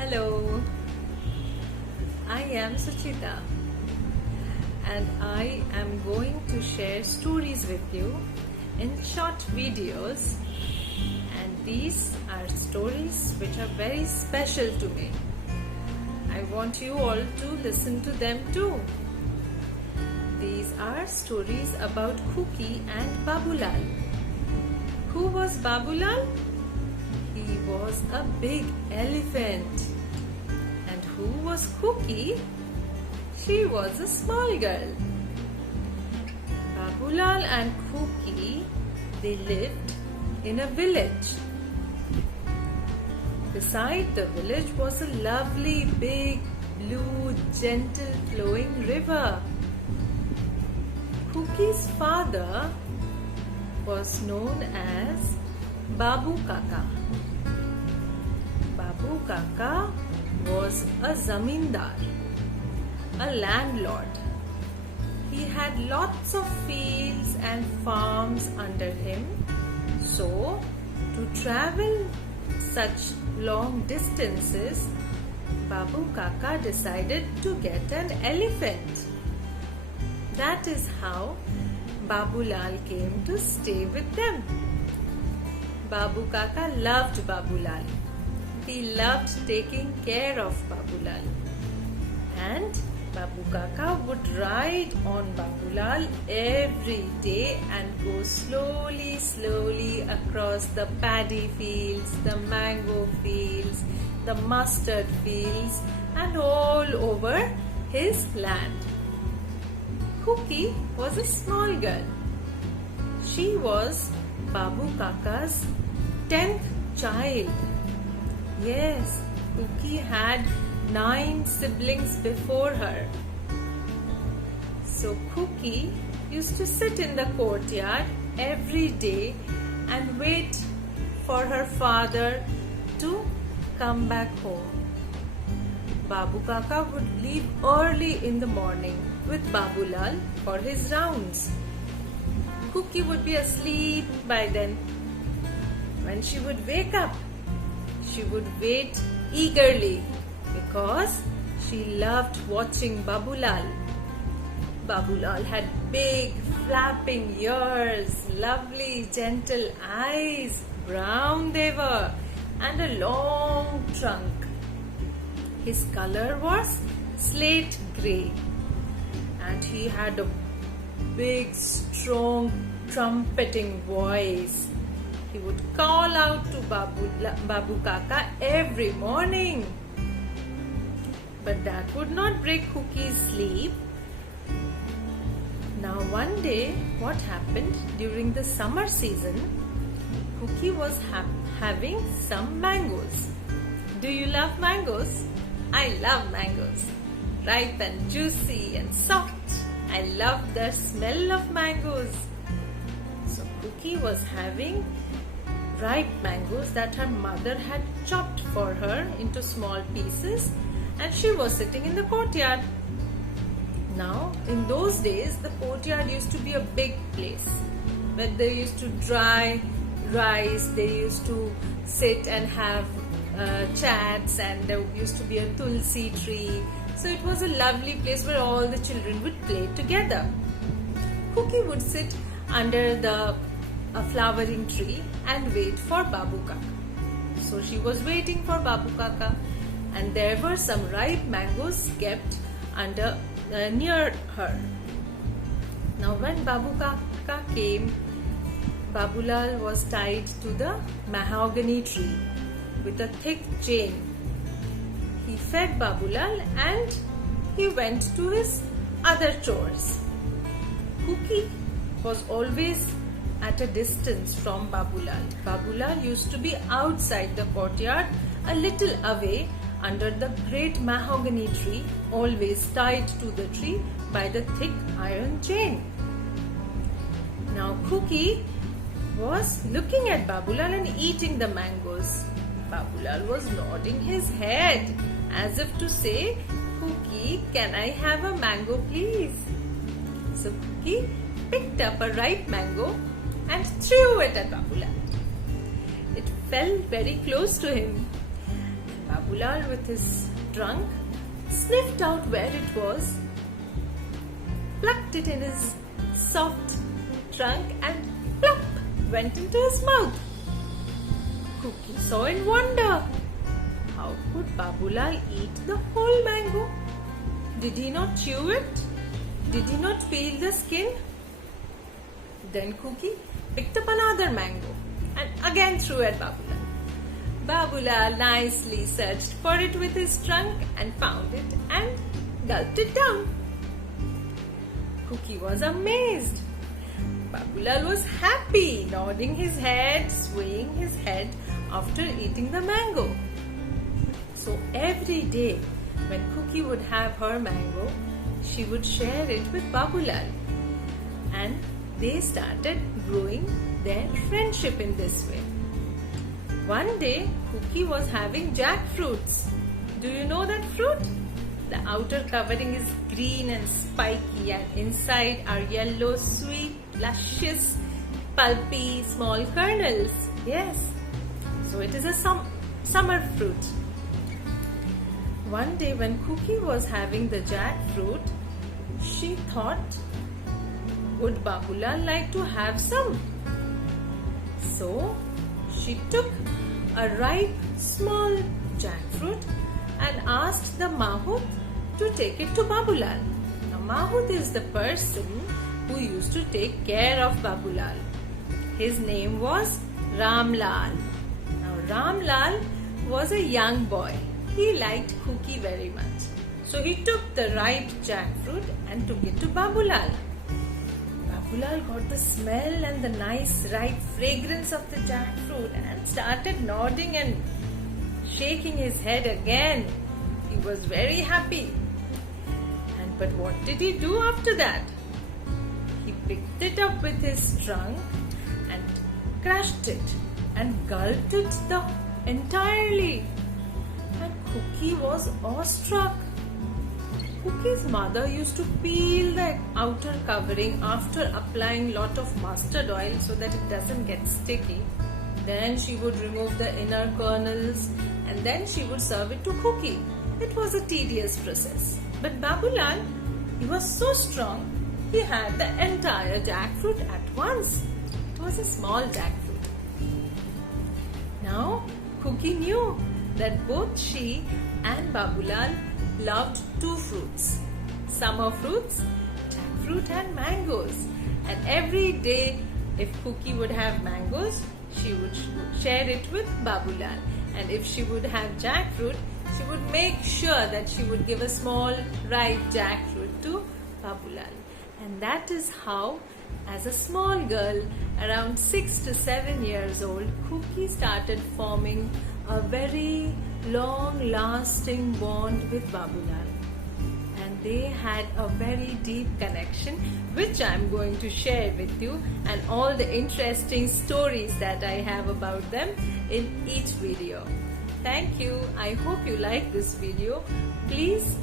Hello, I am Suchita and I am going to share stories with you in short videos, and these are stories which are very special to me. I want you all to listen to them too. These are stories about Kuki and Babulal. Who was Babulal? He was a big elephant. And who was Kuki? She was a small girl. Babulal and Kuki, they lived in a village. Beside the village was a lovely, big, blue, gentle flowing river. Kuki's father was known as Babu Kaka. Babu Kaka was a zamindar, a landlord. He had lots of fields and farms under him. So, to travel such long distances, Babu Kaka decided to get an elephant. That is how Babulal came to stay with them. Babu Kaka loved Babulal. He loved taking care of Babulal. And Babu Kaka would ride on Babulal every day and go slowly across the paddy fields, the mango fields, the mustard fields, and all over his land. Kuki was a small girl. She was Babu Kaka's 10th child. Yes, Kuki had 9 siblings before her. So Kuki used to sit in the courtyard every day and wait for her father to come back home. Babu Kaka would leave early in the morning with Babulal for his rounds. Kuki would be asleep by then. When she would wake up, she would wait eagerly because she loved watching Babulal. Babulal had big flapping ears, lovely gentle eyes, brown they were, and a long trunk. His color was slate grey, and he had a big, strong, trumpeting voice. He would call out to Babu Kaka every morning. But that would not break Kuki's sleep. Now one day, what happened during the summer season, Kuki was having some mangoes. Do you love mangoes? I love mangoes. Ripe and juicy and soft. I love the smell of mangoes. So Kuki was having ripe mangoes that her mother had chopped for her into small pieces, and she was sitting in the courtyard. Now, in those days, the courtyard used to be a big place where they used to dry rice, they used to sit and have chats, and there used to be a tulsi tree. So it was a lovely place where all the children would play together. Kuki would sit under a flowering tree and wait for Babu Kaka. So she was waiting for Babu Kaka, and there were some ripe mangoes kept under near her. Now when Babu Kaka came, Babulal was tied to the mahogany tree with a thick chain. He fed Babulal and he went to his other chores. Kuki was always at a distance from Babulal. Babulal used to be outside the courtyard, a little away under the great mahogany tree, always tied to the tree by the thick iron chain. Now Kuki was looking at Babulal and eating the mangoes. Babulal was nodding his head as if to say, Kuki, can I have a mango please? So Kuki picked up a ripe mango and threw it at Babulal. It fell very close to him. Babulal, with his trunk, sniffed out where it was, plucked it in his soft trunk, and plop went into his mouth. Cookie saw in wonder. How could Babulal eat the whole mango? Did he not chew it? Did he not peel the skin? Then Cookie picked up another mango and again threw at Babulal. Babulal nicely searched for it with his trunk and found it and gulped it down. Cookie was amazed. Babulal was happy, nodding his head, swaying his head after eating the mango. So every day when Cookie would have her mango, she would share it with Babulal. And they started growing their friendship in this way. One day, Cookie was having jackfruits. Do you know that fruit? The outer covering is green and spiky, and inside are yellow, sweet, luscious, pulpy, small kernels. Yes, so it is a summer fruit. One day when Cookie was having the jackfruit, she thought, would Babulal like to have some? So she took a ripe small jackfruit and asked the Mahout to take it to Babulal. Now Mahout is the person who used to take care of Babulal. His name was Ramlal. Now Ramlal was a young boy. He liked Cookie very much. So he took the ripe jackfruit and took it to Babulal. Babulal got the smell and the nice ripe fragrance of the jackfruit and started nodding and shaking his head again. He was very happy. But what did he do after that? He picked it up with his trunk and crushed it and gulped it entirely. And Cookie was awestruck. Cookie's mother used to peel the outer covering after applying lot of mustard oil so that it doesn't get sticky. Then she would remove the inner kernels and then she would serve it to Cookie. It was a tedious process. But Babulal, he was so strong, he had the entire jackfruit at once. It was a small jackfruit. Now, Cookie knew that both she and Babulal loved two fruits. Summer fruits, jackfruit and mangoes. And every day, if Cookie would have mangoes, she would share it with Babulal. And if she would have jackfruit, she would make sure that she would give a small ripe jackfruit to Babulal. And that is how, as a small girl, around 6 to 7 years old, Cookie started forming a very long-lasting bond with Babulal. And they had a very deep connection, which I am going to share with you, and all the interesting stories that I have about them in each video. Thank you. I hope you like this video. Please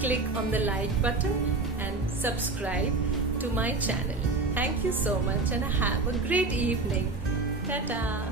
click on the like button and subscribe to my channel. Thank you so much and have a great evening. Ta-ta.